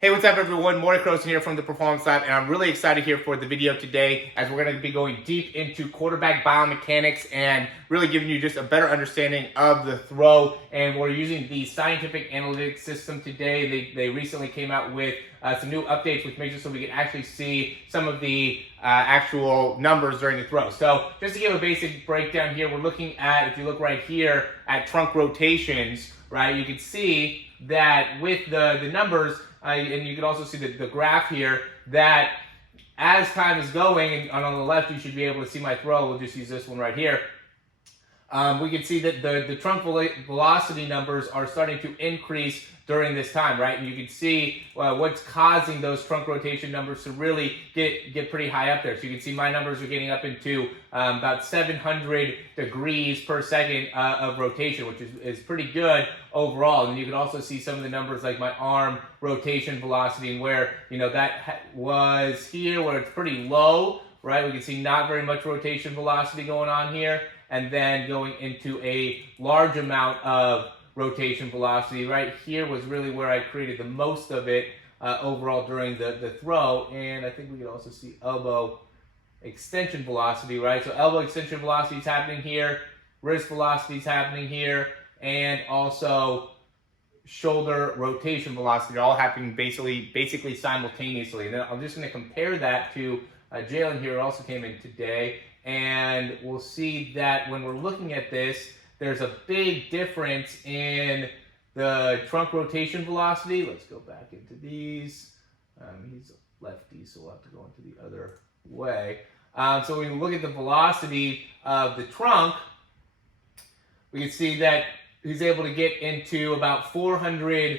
Hey, what's up everyone? Morey Croson here from the Performance Lab, and I'm really excited here for the video today as we're going to be going deep into quarterback biomechanics and really giving you just a better understanding of the throw. And we're using the scientific analytics system today. They recently came out with some new updates which makes it so we can actually see some of the actual numbers during the throw. So just to give a basic breakdown here, we're looking at, if you look right here, at trunk rotations, right? You can see that with the numbers, and you can also see the graph here, that as time is going, and on the left you should be able to see my throw, we'll just use this one right here, we can see that the trunk velocity numbers are starting to increase during this time, right? And you can see what's causing those trunk rotation numbers to really get pretty high up there. So you can see my numbers are getting up into about 700 degrees per second of rotation, which is pretty good overall. And you can also see some of the numbers like my arm rotation velocity, and where, you know, that was here where it's pretty low, right? We can see not very much rotation velocity going on here, and then going into a large amount of rotation velocity. Right here was really where I created the most of it overall during the throw. And I think we can also see elbow extension velocity, right? So elbow extension velocity is happening here, wrist velocity is happening here, and also shoulder rotation velocity are all happening basically simultaneously. And then I'm just going to compare that to Jalen here, who also came in today, and we'll see that when we're looking at this, there's a big difference in the trunk rotation velocity. Let's go back into these. He's a lefty, so we'll have to go into the other way. So when we look at the velocity of the trunk, we can see that he's able to get into about 400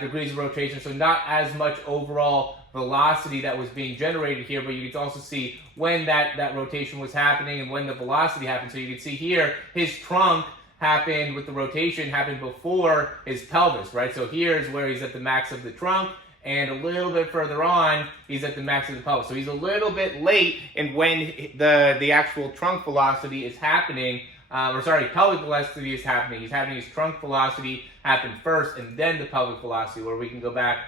degrees of rotation, so not as much overall velocity that was being generated here, but you can also see when that rotation was happening and when the velocity happened. So you can see here his trunk happened with the rotation happened before his pelvis, right? So here's where he's at the max of the trunk, and a little bit further on he's at the max of the pelvis. So he's a little bit late in when the actual trunk velocity is happening. Pelvic velocity is happening. He's having his trunk velocity happen first, and then the pelvic velocity, where we can go back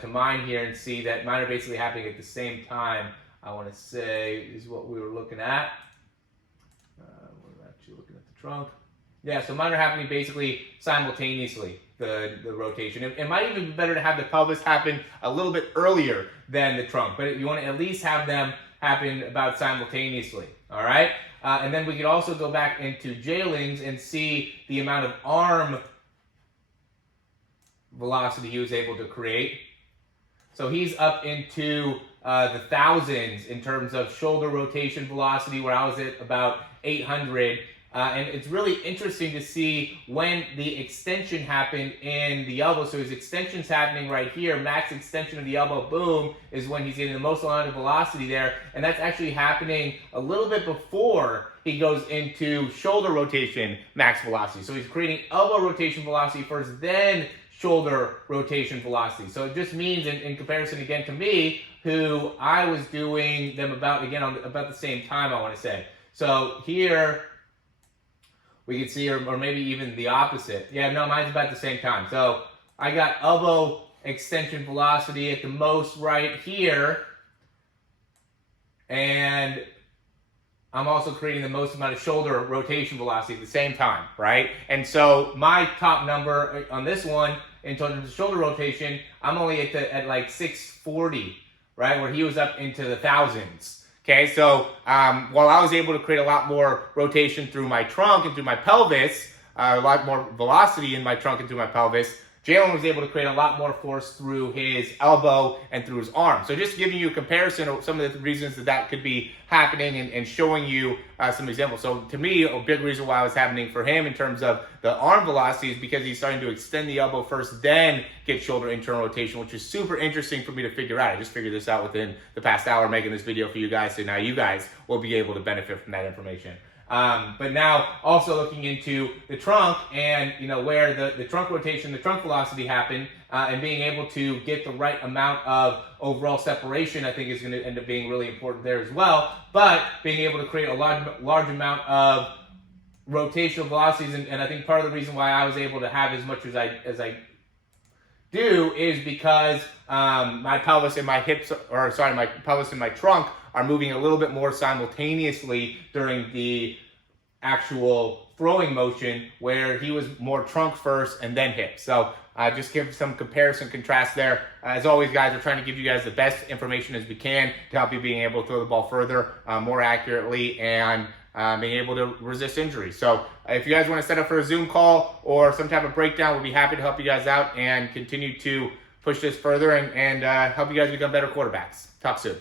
to mine here and see that mine are basically happening at the same time. I want to say is what we were looking at. We're actually looking at the trunk. Yeah, so mine are happening basically simultaneously, the rotation. It might even be better to have the pelvis happen a little bit earlier than the trunk, but you want to at least have them happen about simultaneously, all right? And then we could also go back into Jalen's and see the amount of arm velocity he was able to create. So he's up into the thousands in terms of shoulder rotation velocity, where I was at about 800. And it's really interesting to see when the extension happened in the elbow. So his extension's happening right here. Max extension of the elbow, boom, is when he's getting the most amount of velocity there. And that's actually happening a little bit before he goes into shoulder rotation max velocity. So he's creating elbow rotation velocity first, then shoulder rotation velocity. So it just means, in comparison again to me, who I was doing them about the same time, I want to say. So here we can see, or maybe even the opposite. Yeah, no, mine's about the same time. So I got elbow extension velocity at the most right here, and I'm also creating the most amount of shoulder rotation velocity at the same time, right? And so my top number on this one, in terms of shoulder rotation, I'm only at like 640, right? Where he was up into the thousands. Okay, so while I was able to create a lot more rotation through my trunk and through my pelvis, a lot more velocity in my trunk and through my pelvis, Jalen was able to create a lot more force through his elbow and through his arm. So just giving you a comparison of some of the reasons that could be happening, and showing you some examples. So to me, a big reason why it was happening for him in terms of the arm velocity is because he's starting to extend the elbow first, then get shoulder internal rotation, which is super interesting for me to figure out. I just figured this out within the past hour making this video for you guys, so now you guys will be able to benefit from that information. But now also looking into the trunk, and where the trunk rotation, the trunk velocity happened, and being able to get the right amount of overall separation, I think is going to end up being really important there as well. But being able to create a large amount of rotational velocities, and I think part of the reason why I was able to have as much as I do is because my pelvis and my hips, or sorry, my pelvis and my trunk are moving a little bit more simultaneously during the actual throwing motion, where he was more trunk first and then hip. So just give some comparison, contrast there. As always, guys, we're trying to give you guys the best information as we can to help you being able to throw the ball further, more accurately, and being able to resist injury. So if you guys want to set up for a Zoom call or some type of breakdown, we'll be happy to help you guys out and continue to push this further and help you guys become better quarterbacks. Talk soon.